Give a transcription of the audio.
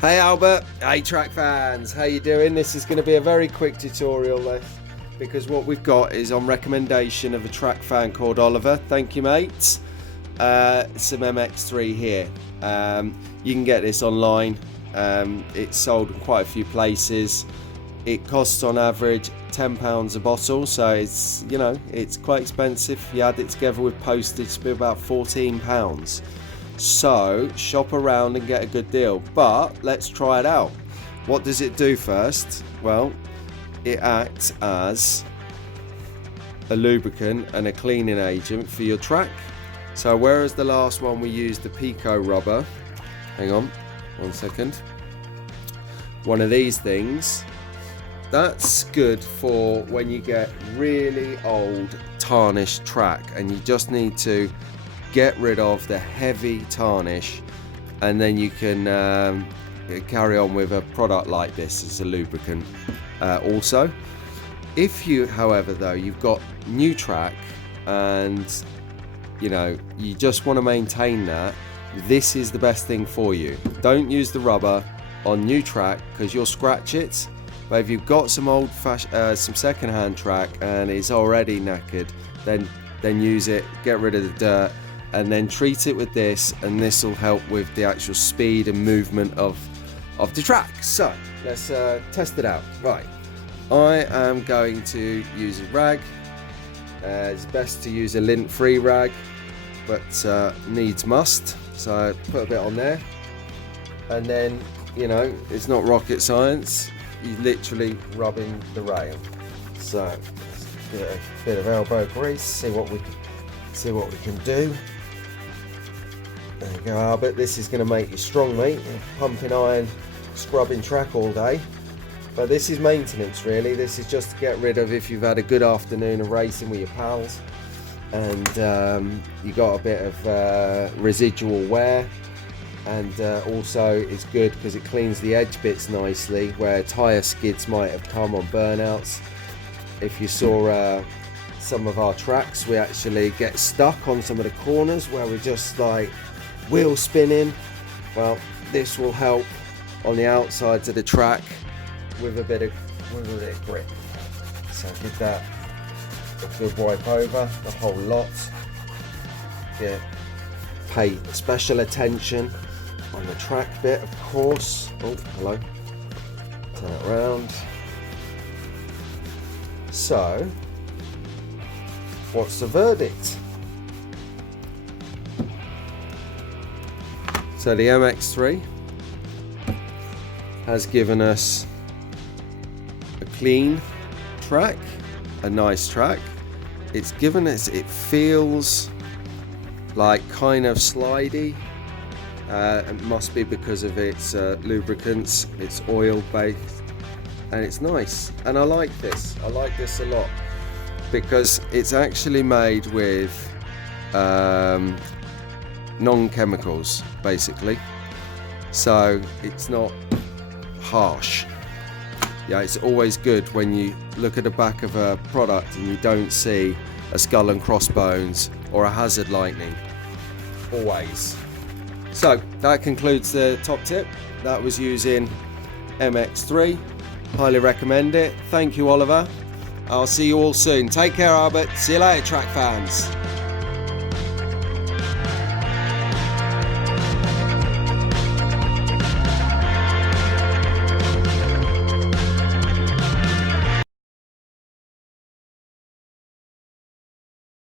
Hey Albert, hey track fans, how you doing? This is going to be a very quick tutorial because what we've got is on recommendation of a track fan called Oliver. Thank you, mate. Some MX3 here. You can get this online. It's sold in quite a few places. It costs on average £10 a bottle, so it's, you know, it's quite expensive. If you add it together with postage, it'll be about £14. So shop around and get a good deal, but let's try it out. What does it do first? Well, it acts as a lubricant and a cleaning agent for your track. So whereas the last one we used the PECO rubber, hang on 1 second, one of these things, that's good for when you get really old tarnished track and you just need to get rid of the heavy tarnish, and then you can carry on with a product like this as a lubricant. Also, if you, however, though, you've got new track and you know you just want to maintain that, this is the best thing for you. Don't use the rubber on new track because you'll scratch it. But if you've got some some second-hand track and it's already knackered, then use it, get rid of the dirt, and then treat it with this, and this will help with the actual speed and movement of the track. So let's test it out. Right, I am going to use a rag. It's best to use a lint-free rag, but needs must. So put a bit on there, and then, you know, it's not rocket science. You're literally rubbing the rail. So let's get a bit of elbow grease. See what we can do. There you go, Albert. This is going to make you strong, mate. You're pumping iron, scrubbing track all day. But this is maintenance, really. This is just to get rid of if you've had a good afternoon of racing with your pals and you got a bit of residual wear. And also it's good because it cleans the edge bits nicely where tyre skids might have come on burnouts. If you saw some of our tracks, we actually get stuck on some of the corners where we're just like wheel spinning. Well, this will help on the outsides of the track with a bit of grip. So give that a good wipe over the whole lot. Yeah, pay special attention on the track bit, of course. Oh, hello. Turn it around. So, what's the verdict? So the MX3 has given us a clean track, a nice track. It's given us, it feels like kind of slidey. It must be because of its lubricants. It's oil based and it's nice, and I like this a lot because it's actually made with non-chemicals basically, so it's not harsh. Yeah, it's always good when you look at the back of a product and you don't see a skull and crossbones or a hazard lightning, always. So that concludes the top tip. That was using MX3. Highly recommend it. Thank you, Oliver. I'll see you all soon. Take care, Albert. See you later, track fans.